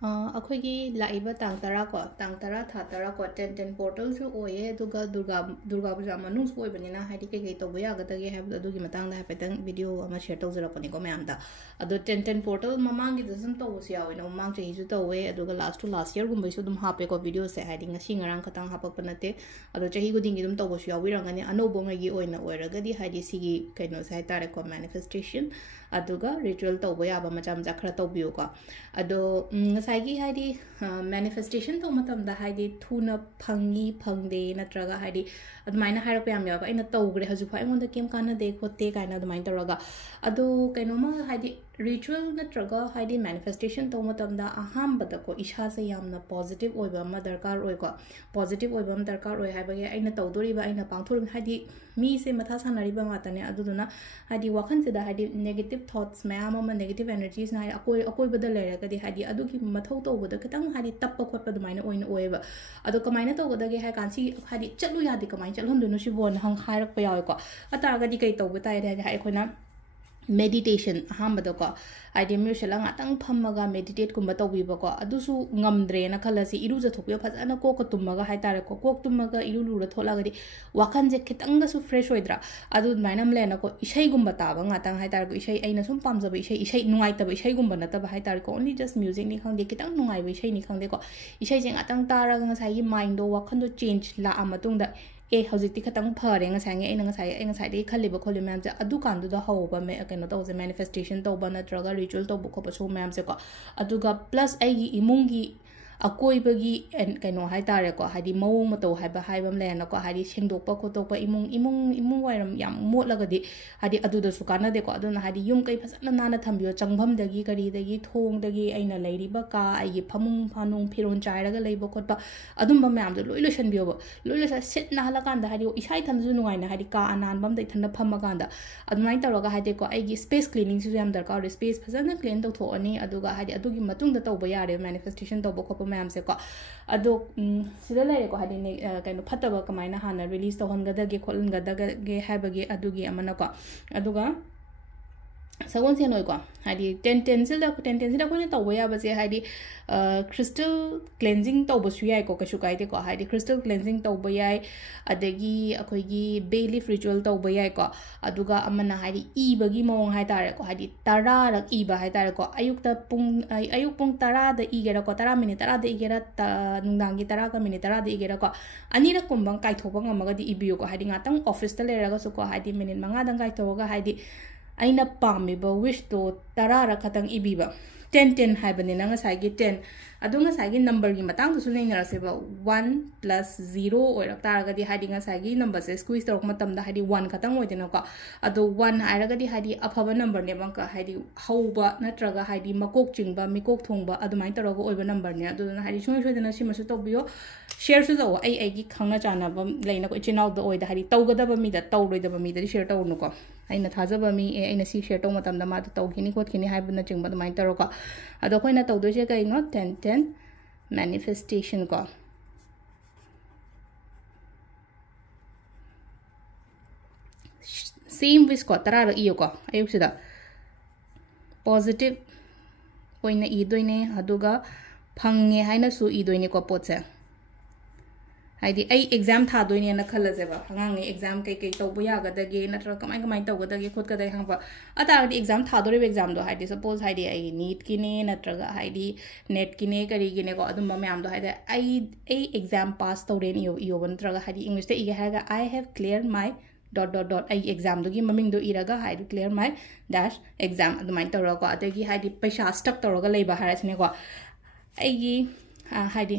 अखोगी लाइबा तांग तरा को तांग तरा था तरा को 10 पोर्टल सु ओये दुर्गा दुर्गा पूजा मनुस ओय बनिना हाइदि के के तोबो यागदगे हैब अदुगी मतंग दा हैपेतंग वीडियो अमा शेयर तौजरपनि को मैम दा अदो 10 पोर्टल ममांगी दसम तौबो यावे न ममांग चही जु तौवे अदुगा लास्ट टू लास्ट ईयर गुम्बै सु दुम हापे को वीडियो से हाइदि ngasi ngarang खतंग हापक नते अदो चही गुदिंगी दुम तौबो यावी रंगनि अनोबो ngagi ओयना ओयरगदि हाइदि सिगी कैनो साइ तारे को मैनिफेस्टेशन अदुगा रिचुअल तौबो याबा मचा मचा खरा तौबियो को अदो ngसाइगी हाइदि मैनिफेस्टेशन तो मतम दा हाइदि थुना फंगी फंगदे नत्रगा हाइदि अदुमाइना हाइरप याम याबा इना तौग्रे हजु फाइ मोंदा केम काना दे खोते काइना अदुमाइन तौरगा अदो कैनोमा हाइदि रिचुअल नत्रगा हाइदि मैनिफेस्टेशन तो मतम दा अहाम बदा को इशा से यामना पॉजिटिव ओइबा म दरकार ओइ को पॉजिटिव ओइबा म दरकार ओइ हाइबागे आइना तौदोरिबा आइना पांथोर हाइदि मी से मथा सानरिबा मातने अदुदुना हाइदि वाखन से दा हाइदि नेगेटिव थॉट्स मैम अमा नेगेटिव एनर्जीज ना अकोइ अकोइ बदा लेरगदि हाइदि अदुगी मथौ तौबदा खतंग हाइदि तप्पा खोटपा दुमाइना ओइन ओइबा अदो कमाइना तौगदगे हाइ कांसी हाइदि चलु यादि कमाइन चलहंदुनु सिबोन हंग हाइरक यावको अतागदि कै तौबा ताइ हाइ खोना मेडिटेशन अहमद को आइडिया म्यूशल ngатang फमगा मेडिटेट कुम तौबीबको अदुसु ngamdre na khalasi iruja thokyo phajana ko ko tummaga hai tare ko kok tummaga iru lura tholagadi wakan je khitang da su fresh oidra adu mainam lena ko isai gumba taba ngatang hai tare ko isai aina sum pamjaba isai nungai taba isai gumba na taba hai tare ko only just music ni khangde khitang nungai bai isai ni khangde ko isai je ngatang tara ngasai gi mind do wakan do change la amatung da ए हजिकती खतंग फरे ngसांगे ए ngसाई दे खलिबो खोलि ma'am जे अदु कांदु the होबा मे कनो तो जे manifestation तो बना ट्रगा ritual तो बुको पसो मैम से को अदुगा प्लस एगी इमुंगी अकोइबगी एन कनो हाइ तारे को हादि मवो मतो हाइबा हाइबम लेना को हादि सेंदोपा खोतोपा इमुंग वाइरम याम मोटलगदि हादि अदुदा सु काना दे को अदुना हादि युम कै फसना नाना थंबियो चंगभम दगी करी दगी थोंग दगी आइना लैरिबा का आइगी फमुंग फानुंग फिरोन चाइरगा लैबो खोतपा अदुम मैम दो लोइ लोसन बियो लोइ लोसा सेट ना हला कांदा हादि इसाइ थनजु नुगाइना हादि का अनान बम दै थन फम कांदा अदुमाइन तौरगा हादि को आइगी स्पेस क्लीनिंग सु याम दरकार स्पेस फसना क्लीन तौ थोअनी अदुगा हादि अदुगी मतुंग द तौबा यारे मैनिफेस्टेशन तौबो खोप मैम से को अदो सिदा लाइरे को हादि ने कैनो फतबा कमाइना हाना रिलीज तौहनगदगे खोलनगदगे हाइबगे अदुगी अमना को अदुगा सगोन से नोय को हादि 10 से कोने तौबा याबसे हादि क्रिस्टल क्लेंजिंग तौबसु याय को कशु काइदे को हादि क्रिस्टल क्लेंजिंग तौबा याय अदगी अखोइगी बे लीफ रिचुअल तौबा याय को अदुगा अमना हादि ईबगी मोंग हाय तारे को हादि 10 रक ईबा हाय तारे को अयुक पुंग 10 द ईगेरा को 10 मिनिट 10 द ईगेरा नुंदांगी 10 का मिनिट 10 द ईगेरा को अनिरक कुंबंग काइथोबंग अमगदि इबियो को हादि ngатang ऑफिस त लेरगा सु को हादि मिनिट 5 दंग काइथोगा हादि aina pamiba wish to tarara khatang ibiba 10 haibani na ngasai 10 adu ngasai number gi matang tu sunai naraseba 1 plus 0 oirak taraga di hadi ngasai number se squeeze torok matam da hadi 1 khatang oidena ko adu 1 hairaga di hadi afaba number ne bangka hadi hauba natraga hadi makok chingba mikok thongba adu mai taraga oiba number ne adu na hadi sunai soidena simasu tobiyo share su zo ai gi khangna chana ba leina ko chinau da oida hadi tawgada ba mi da tawroi da ba mi da share tawnu ko aina thajaba mi aina si share taw matam da ma taw khini khot khini haibna chingba da mai taro ko ado khoina taw do je kai no 10 manifestation ko same wish ko tarara iyo ko ayuk sida positive oina I doine aduga phange haina su I doine ko potse हाइदि I exam था दोइने न खलजेबा हंगांग exam कई तौबो यागदगे नत्र कमाई तौगदगे खोदगदगे हंगबा अतागदि exam था दोरे exam दो हाइदि सपोज हाइदि आई नीट किने नत्रगा हाइदि नेट किने करी किने को अदुम मैम दो हाइदि आई एग्जाम पास तौरेन इयो नत्रगा हाइदि इंग्लिश ते इगे हागा I have clear my dot I exam दोगी ममिंग दो इरागा हाइदि क्लियर माय डैश एग्जाम अदुमाइन तौरको अदगी हाइदि पैसा स्टक तौरगा लेबा हारासने को आईगी हाइदि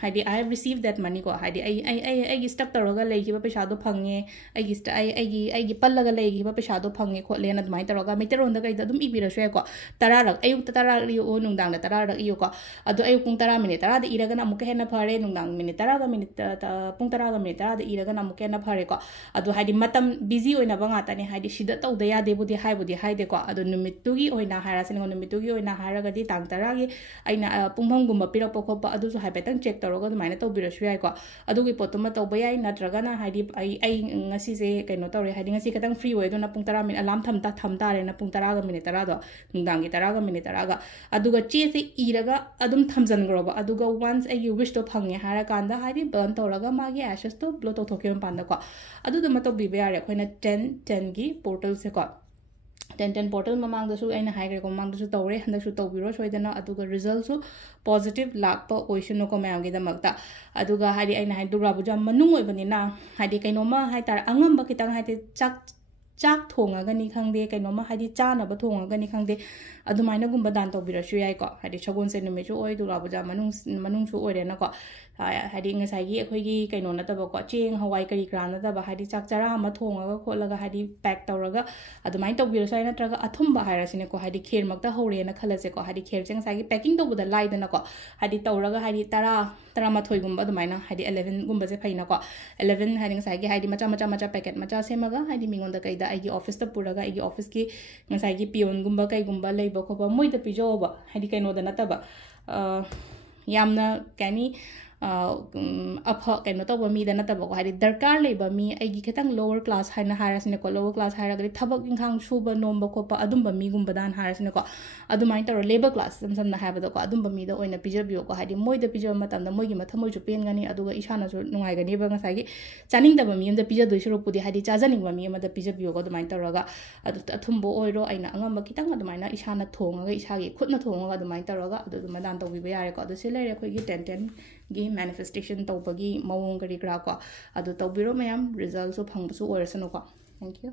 हाइदि I have receive that money को हाइदि आई स्टक तौरगा लेगिबा पैसा दो फंगे आई पल्लगा लेगिबा पैसा दो फंगे खोलेन अदुमाइ तौरगा मिटरोन द कइदा दुम इबिरसु याको 10 रक अयुक 10 रियो नुंदांग द 10 रक इयो को अदु अयुक पुंग 10 मिनिट 10 द इरगा नमुक हेना फरे नुंदांग मिनिट 10 गा मिनिट पुंग 10 गा मिनिट 10 द इरगा नमुक हेना फरे को अदु हाइदि मतम बिजी ओइना बंगा ताने हाइदि सिदा तौदा यादे बुदि हाइदे को अदु नुमितुगी ओइना हारासिन नुमितुगी ओइना हारगदि तांग 10 गी आइना पुंगभम गुम पिरप खोप अदुसु हाइफेटंग चेक तौरगा अदुमाइना तौबिरसु याइको अदुगी पोतुमा तौबा याइ नत्रगना हाइदि आई ngasi se kaino tawre haidi ngasi katang free oidona pung 10 minute alarm tham tare na pung 10 ga minute 10 do nungdangi 10 ga minute 10 ga aduga che se iraga adum thamjan groba aduga once ai wish to phange hara kanda haidi burn tawraga magi ashes to blow to thoke panda ko adu duma to bibe yare khoina 10 gi portal se ko 10 portal mamang da su aina high ko mamang da su tawre handak su tawbiro soidana aduga result su positive lakpa oishino ko mayam gi da magta aduga haidi aina hai durga puja manung oibanina haidi kainoma hai tar angam ba kitang haidi chak thonga gani khangde kainoma haidi chana ba thonga gani khangde adumaina gumba dan tawbirasu yai ko haidi chagon se nime chu oi durga puja manung su oire na ko haidi ngasai gi ekhoi gi kaino na taba ko cheng hawai kari kran na taba haidi chak chara ma thonga ga kholaga haidi pack tawraga adumain tawbirasu ai natraga athumba hairasine ko haidi kher makta hore na khalase ko haidi kher cheng sai gi packing tawbuda lai da na ko haidi tawraga haidi 10 ma thoi gumba adumaina haidi 11 gumba je phaina ko 11 haidi ngasai gi haidi macha packet macha semaga haidi mingon da kaida ai gi office ta puraga ai gi office ki ngasai gi pion gumba kai gumba lei ba ko ba moi da pijo ba haidi kaino da na taba yamna kani apha kaino tawba mi da na taba ko haidi darkar leba mi ai gi ketang lower class haina harasine ko lower class haira gari thabak inkhang shuba nomba ko pa adumba mi gumba dan harasine ko adumai tar labor class sam na haba da ko adumba mi da oina pijabiyo ko haidi moi da pijo matam da moi gi mathamoi ju pen gani aduga isana ju nungai gani ba ngasai gi chaning da ba mi da pija doi suru pudi haidi chajaning ba mi ma da pijabiyo ko adumai taraga adu athumbo oiro aina angamba kitang adumaina isana thonga ga isagi khutna thonga adumai taraga adu madan tawbi ba yare ko adu se lere khoi gi 10 gi manifestation tawbagi mawong kari kra ko adu tawbiro mayam result so phangbu su orasano ko thank you